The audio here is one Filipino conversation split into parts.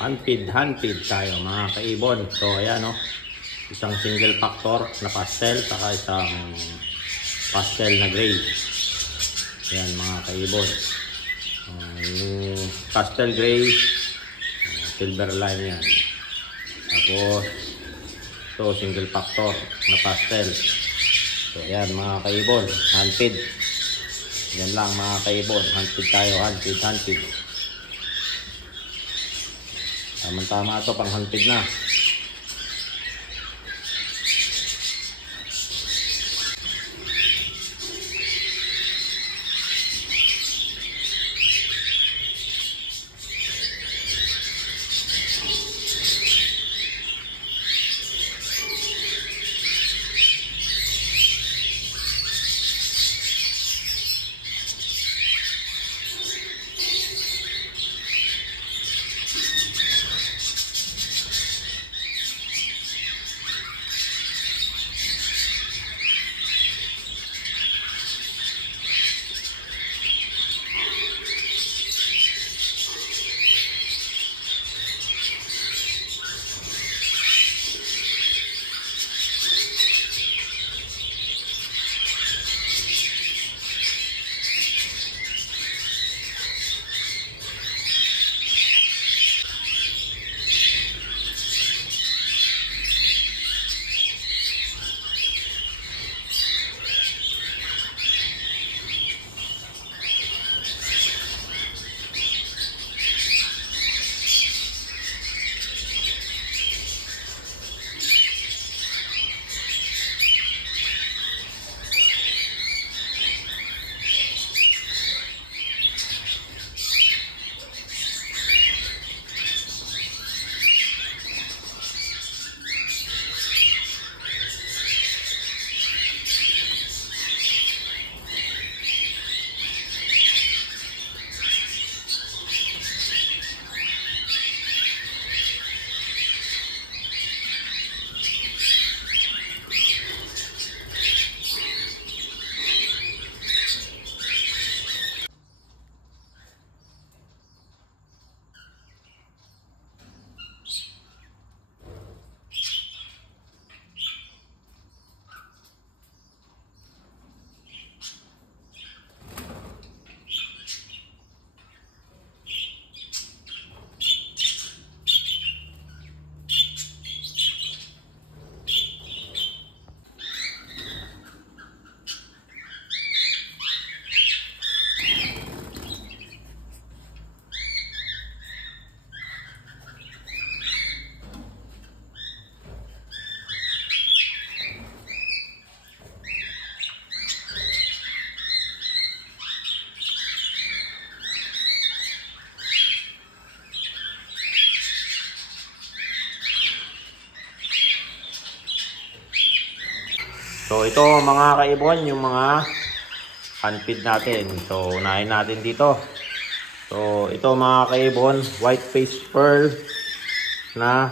Handpid tayo mga kaibon. So ayan o, isang single factor na pastel saka isang pastel na gray. Ayan mga kaibon. Yung pastel gray, silver line yan. Tapos ito single factor na pastel. So ayan mga kaibon, handpid. Yan lang mga kaibon, handpid tayo, handpid. Tama-tama ito, pang handpid na. So ito mga kaibon, yung mga handpid natin. So unahin natin dito. So ito mga kaibon, white face pearl na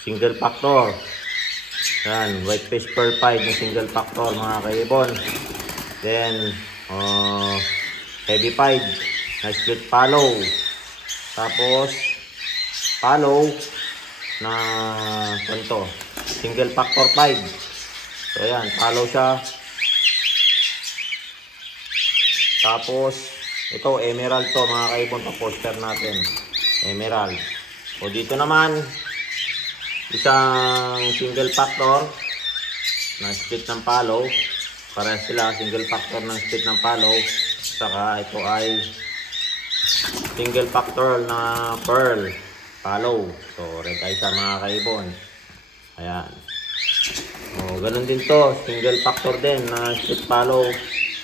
single factor. Yan, white face pearl 5 na single factor mga kaibon. Then heavy 5 na split follow. Tapos follow na kanto, single factor 5. So ayan, follow siya. Tapos ito emerald to mga kaibon, pa poster natin. Emerald. O dito naman isang single factor na split ng follow. Para sila single factor ng split ng follow. Saka ito ay single factor na pearl follow. So red eye sa mga kaibon. Ayan. O, ganun din to, single factor din na split follow,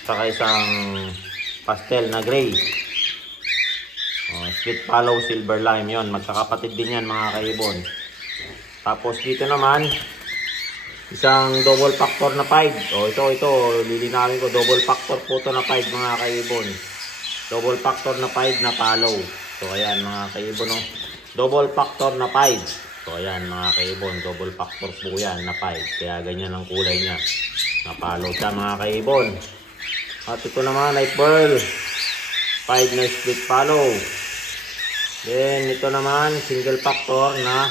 saka isang pastel na gray. O, split follow silver lime, yon, magkakapatid din yan mga kaibon. Tapos dito naman isang double factor na 5. O ito lilinawin ko, double factor po to na 5 mga kaibon. Double factor na 5 na follow. So ayan mga kaibon, no? Double factor na 5. So ayan mga kaibon, double factor po yan na 5. Kaya ganyan ang kulay niya. Napalo siya mga kaibon. At ito naman ay pearl 5 na split follow. Then ito naman single factor na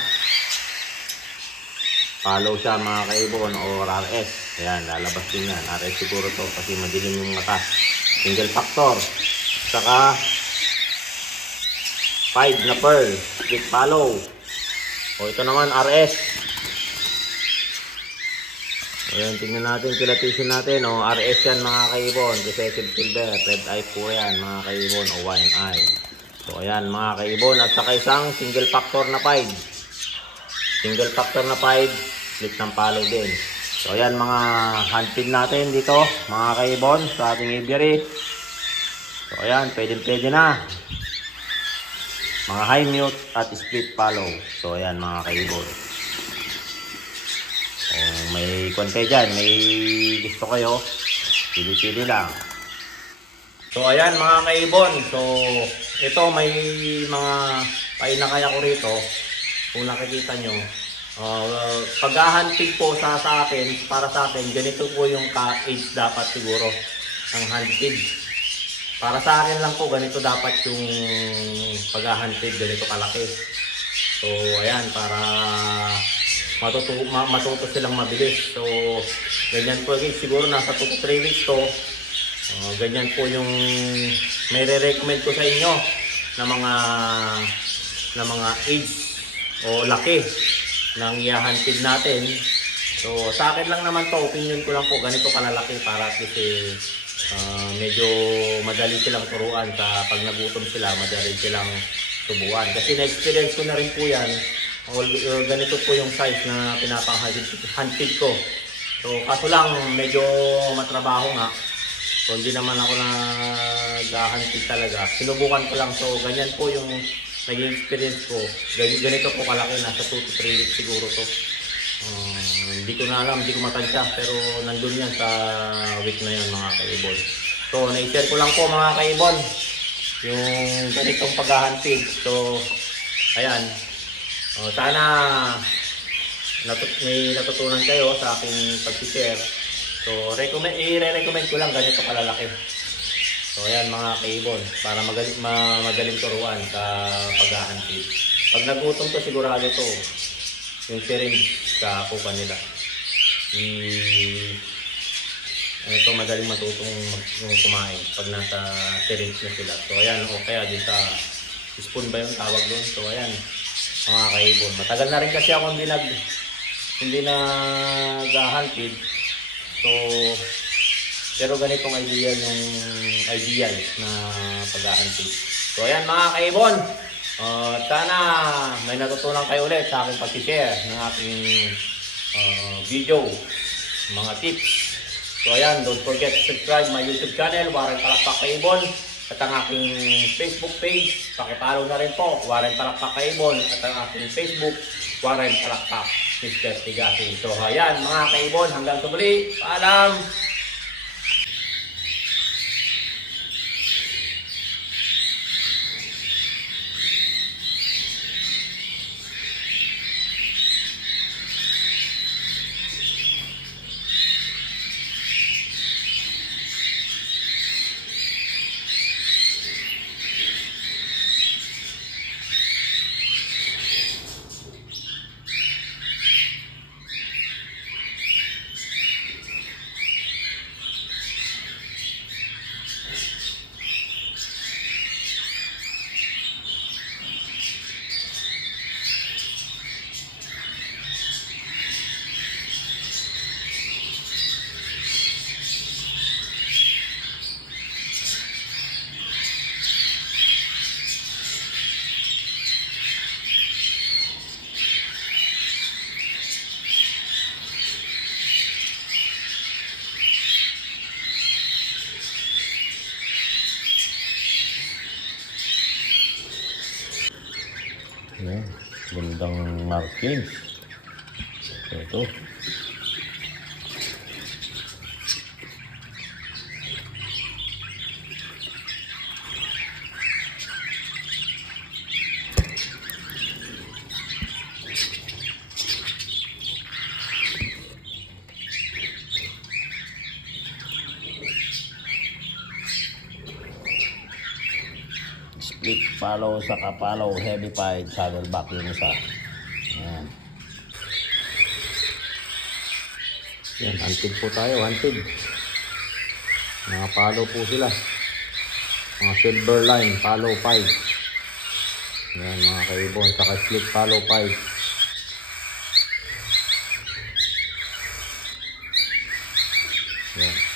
follow siya mga kaibon or RS. Ayan, lalabas din yan. RS siguro to kasi madilim yung mata. Single factor. Saka 5 na pearl. Split follow. O ito naman RS. Ayan, tingnan natin, kilatisin natin. O RS yan mga kaibon. Recessive silver. Red eye po yan mga kaibon. O wine eye. So ayan mga kaibon. At saka isang single factor na 5. Single factor na 5, split ng follow din. So ayan mga handpin natin dito, mga kaibon, sa ating aviary. So ayan, pwede na. Mga high mute at split follow. So ayan mga kaibon. Kung may konti dyan, may gusto kayo, pili-pili lang. So ayan mga kaibon. So ito may mga painakaya ko rito. Kung nakikita nyo, pag-handpig po sa akin, para sa akin, ganito po yung age dapat siguro ng handpig. Para sa akin lang po, ganito dapat yung pag-handpig, ganito kalaki. So, ayan, para matuto silang mabilis. So, ganyan po guys, siguro nasa 2 to 3 weeks to. Ganyan po yung may re-recommend ko sa inyo na mga age o laki ng ihahandpig natin. So sa akin lang naman to, opinion ko lang po, ganito kalalaki para kasi medyo madali silang turuan sa pag nagutom sila, madali silang subuan. Kasi na-experience ko na rin po yan. Ganito po yung size na pinapang-handpig ko. So kaso lang medyo matrabaho nga. So hindi naman ako nag-handpig talaga. Sinubukan ko lang. So ganyan po yung naging experience ko. Ganito po kalaki, nasa 2 to 3 weeks siguro to. Hindi ko na alam, hindi ko matansya, pero nandun yan sa week na yan mga kaibon. So na-share ko lang po mga kaibon yung ganitong paghahandpig. So ayan, sana may natutunan kayo sa aking pag-share. So i-recommend ko lang ganito kalalaki. So ayan mga kaibon, para madaling turuan sa pag-handpig. Pag nagutom to, sigurado to yung syringe sa kupa nila. Ito madaling matutong kumain pag nasa syringe na sila. So ayan, o kaya din sa spoon ba yung tawag doon. So ayan mga kaibon, matagal na rin kasi ako hindi nag-handpig. So pero ganitong ideal na pag-handpig. So ayan mga kaibon, sana may natutunan kayo ulit sa aking pag-share ng aking video, mga tips. So ayan, don't forget to subscribe my YouTube channel, Warren Palakpak Kaibon, at ang aking Facebook page. Pakipollow na rin po, Warren Palakpak Kaibon, at ang aking Facebook, Warren Palakpak Mr. Tigasi. So ayan mga kaibon, hanggang sa muli, paalam! Ayan, gandang markings. So ito. split follow, saka follow, heavy pied, saddleback yung isa. Ayan. Yan, hunted po tayo, hunted. Mga follow po sila. Mga silver line, follow pied. Ayan mga kaibon, saka split follow pied. Ayan.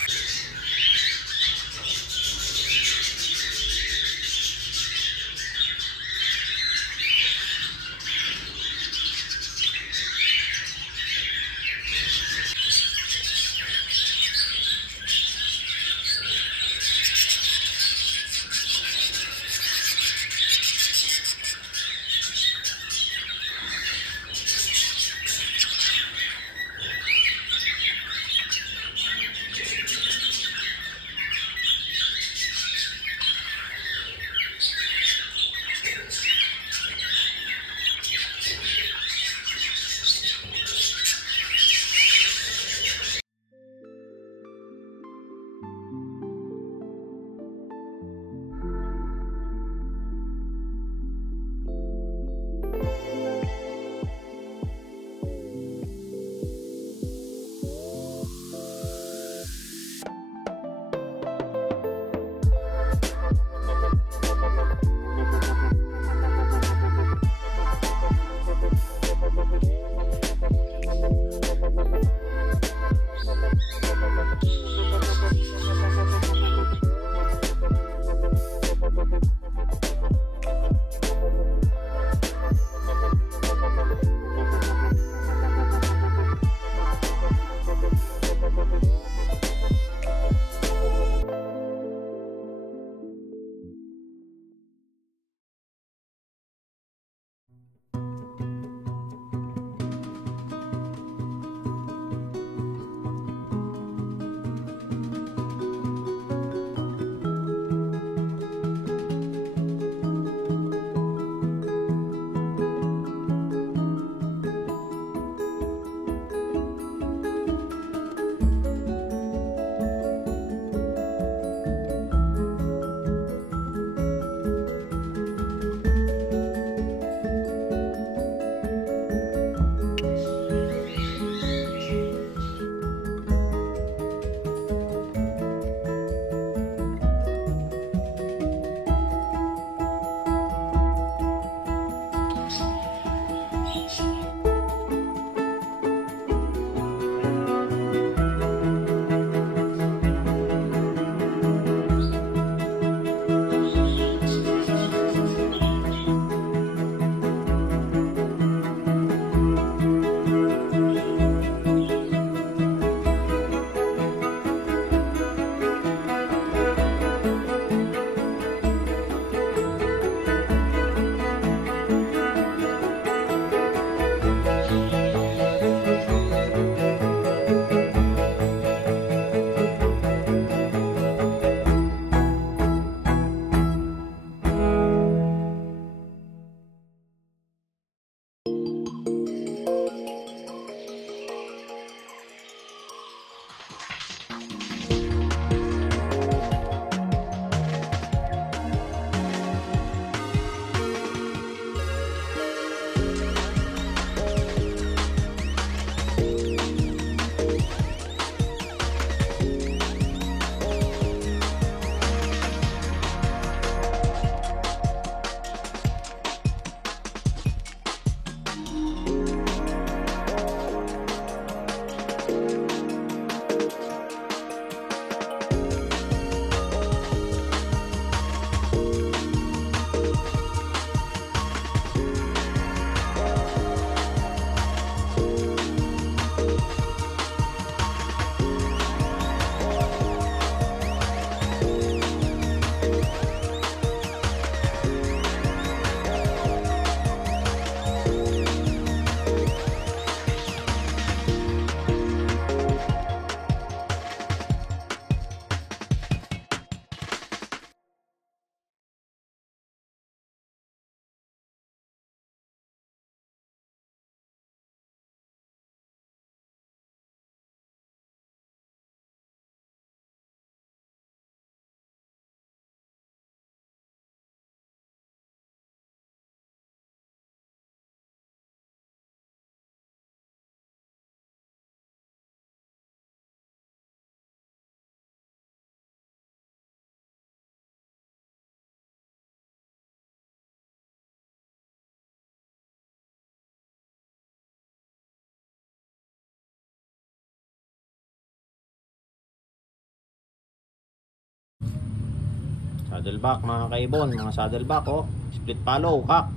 Saddleback mga kaibon, mga saddleback oh. Split follow, cock.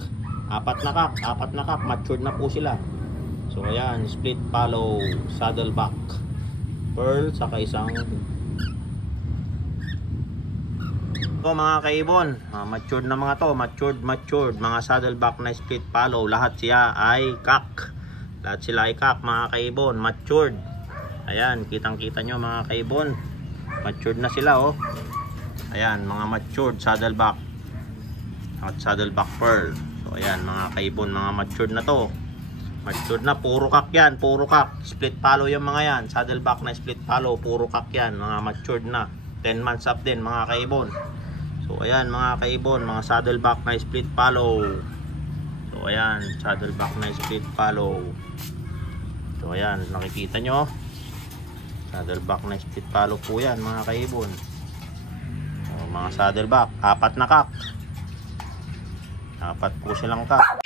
Apat na cock, matured na po sila. So ayan, split follow, saddleback, pearl, saka isang ito mga kaibon, matured na mga to, matured, mga saddleback na split follow, lahat siya ay cock. Lahat sila ay cock mga kaibon, matured. Ayan, kitang-kita nyo mga kaibon, matured na sila oh. Ayan, mga matured saddleback at saddleback pearl. So ayan mga kaibon, mga matured na to. Matured na, puro cock yan, puro cock. Split follow yung mga yan, saddleback na split follow, puro cock yan, mga matured na. 10 months up din mga kaibon. So ayan mga kaibon, mga saddleback na split follow. So ayan, saddleback na split follow. So ayan, nakikita nyo, saddleback na split follow po yan mga kaibon. So, mga saddleback, apat na cock. Apat po silang cock.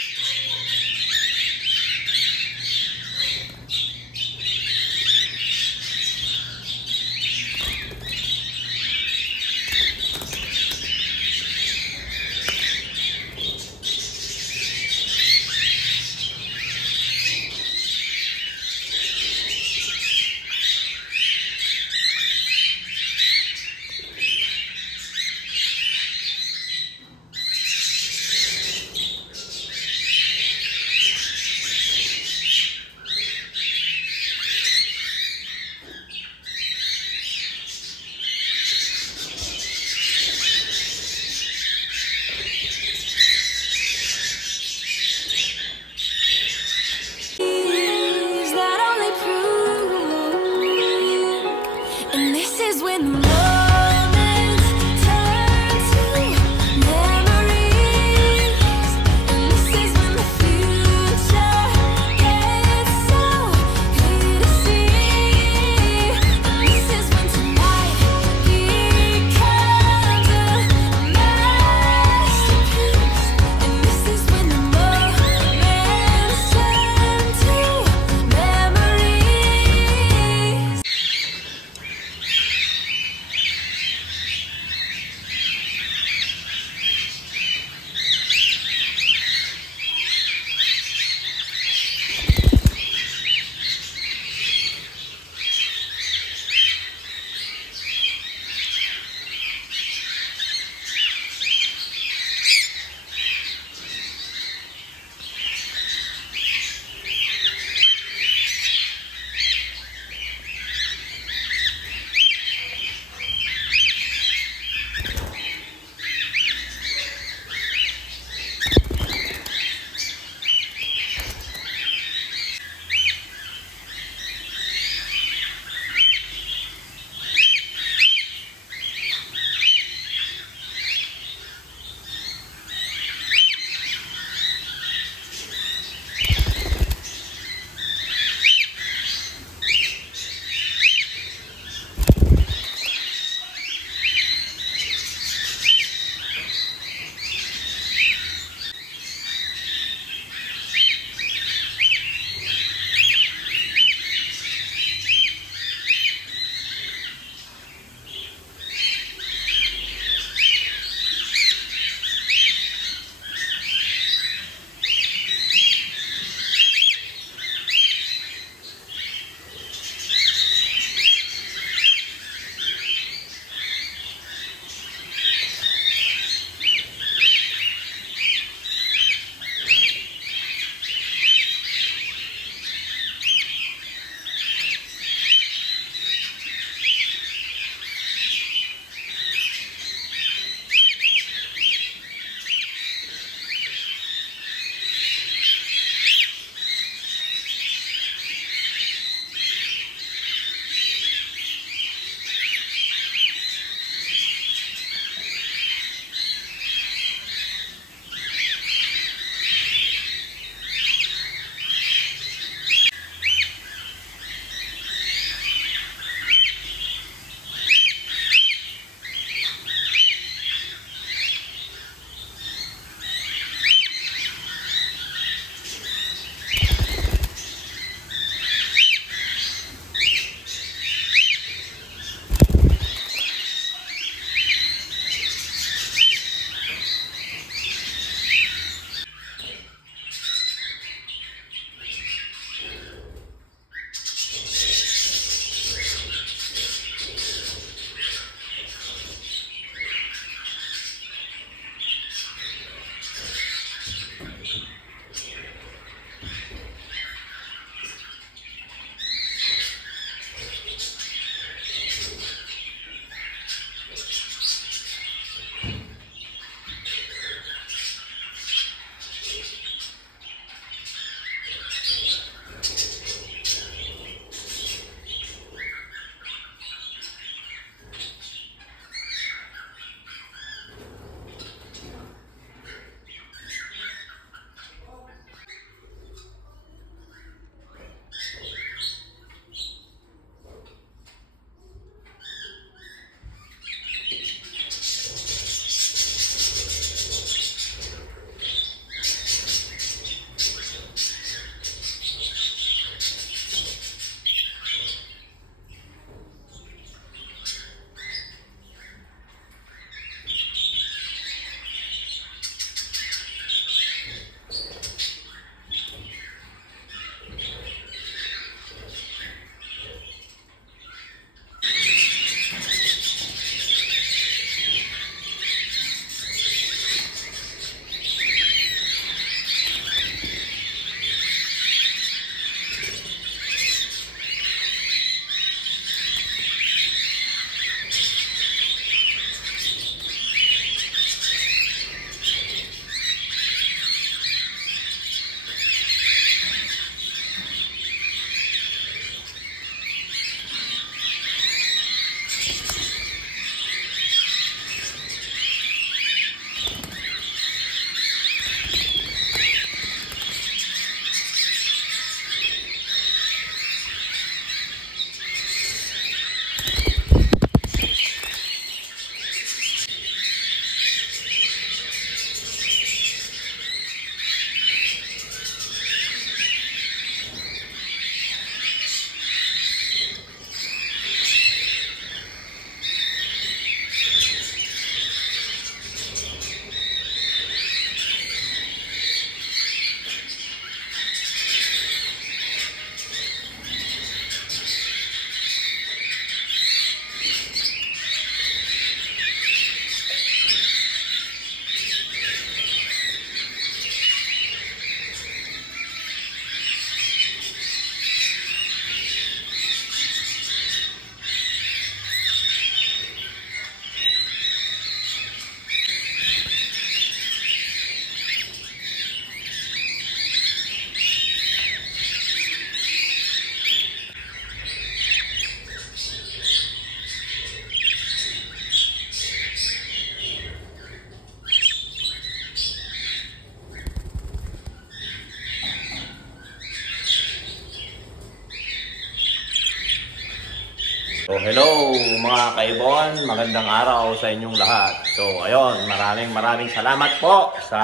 So hello mga kaibon, magandang araw sa inyong lahat. So ayun, maraming salamat po sa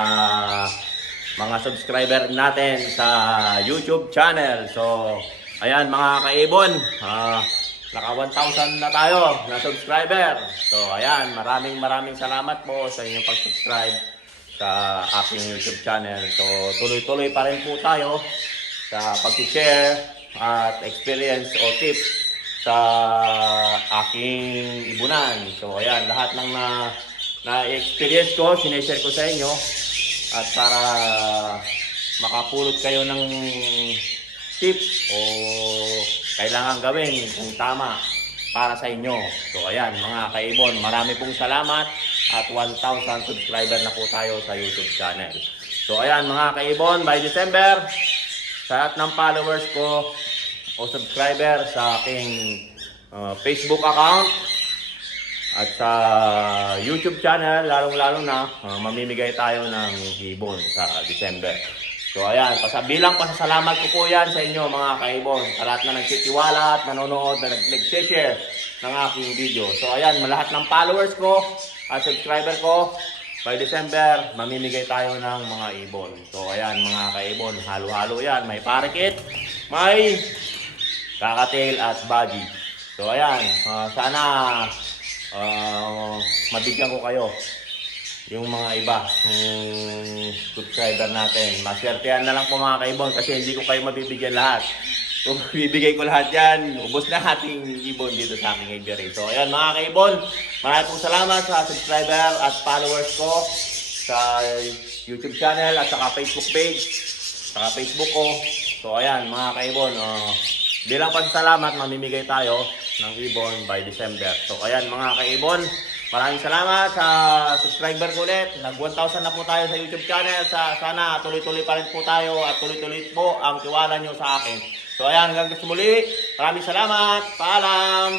mga subscriber natin sa YouTube channel. So ayan mga kaibon, naka 1,000 na tayo na subscriber. So ayan, maraming salamat po sa inyong pag-subscribe sa aking YouTube channel. So tuloy-tuloy pa rin po tayo sa pag-share at experience o tips sa aking ibunan. So ayan, lahat ng na-experience ko, sineshare ko sa inyo at para makapulot kayo ng tips o kailangan gawin kung tama para sa inyo. So ayan mga kaibon, marami pong salamat at 1,000 subscriber na po tayo sa YouTube channel. So ayan mga kaibon, by December, sa lahat ng followers ko o subscriber sa aking Facebook account at sa YouTube channel, lalong-lalo na mamimigay tayo ng ibon sa December. So ayan, bilang pasasalamat ko po yan sa inyo mga kaibon, sa lahat na nagtitiwala at nanonood na nag-share ng aking video. So ayan, lahat ng followers ko at subscriber ko, by December, mamimigay tayo ng mga ibon. So ayan mga kaibon, halo-halo yan, may parikit, may cockatiel at budgie. So ayan, sana mabigyan ko kayo yung mga iba subscriber natin. Maswertehan na lang po mga kaibon kasi hindi ko kayo mabibigyan lahat. Kung bibigay ko lahat yan, ubos na ating ibon dito sa aking aviary. So ayan mga kaibon, maraming pong salamat sa subscriber at followers ko sa YouTube channel at saka Facebook page, saka Facebook ko. So ayan mga kaibon, bilang pasasalamat, mamimigay tayo ng ibon by December. So ayan mga kaibon, maraming salamat sa subscriber ko ulit. Nag 1,000 na po tayo sa YouTube channel. Sana tuloy-tuloy pa rin po tayo at tuloy-tuloy po ang tiwala nyo sa akin. So ayan, hanggang gusto muli. Maraming salamat. Paalam.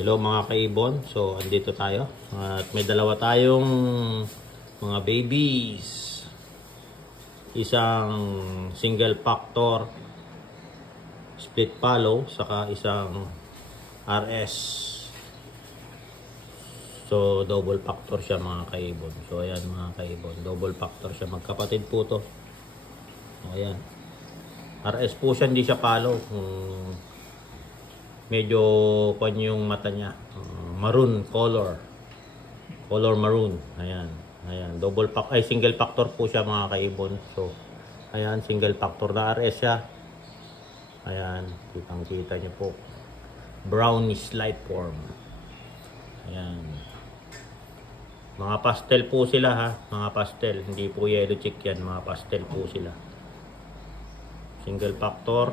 hello mga kaibon. So, andito tayo. At may dalawa tayong mga babies. Isang single factor split follow, saka isang RS. So, double factor siya mga kaibon. So, ayan mga kaibon. Double factor siya. Magkapatid po to. Ayan. RS po siya, hindi siya follow. Medyo pan yung mata niya, maroon color maroon. Ayan, ayan, single factor po siya mga kaibon. So ayan, single factor na RS siya. Ayan, kitang kita niyo po, brownish light form. Ayan, mga pastel po sila ha, mga pastel, hindi po yellow chick yan, mga pastel po sila. Single factor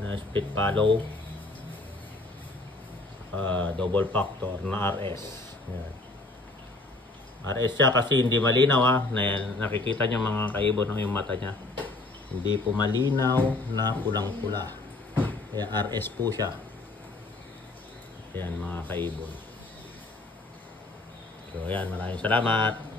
na split follow, double factor na RS. Ayan. RS siya kasi hindi malinaw ha. Nakikita nyo mga kaibon yung mata niya. Hindi po malinaw na pulang-pula. Kaya RS po siya. Ayan mga kaibon. So ayan, maraming salamat.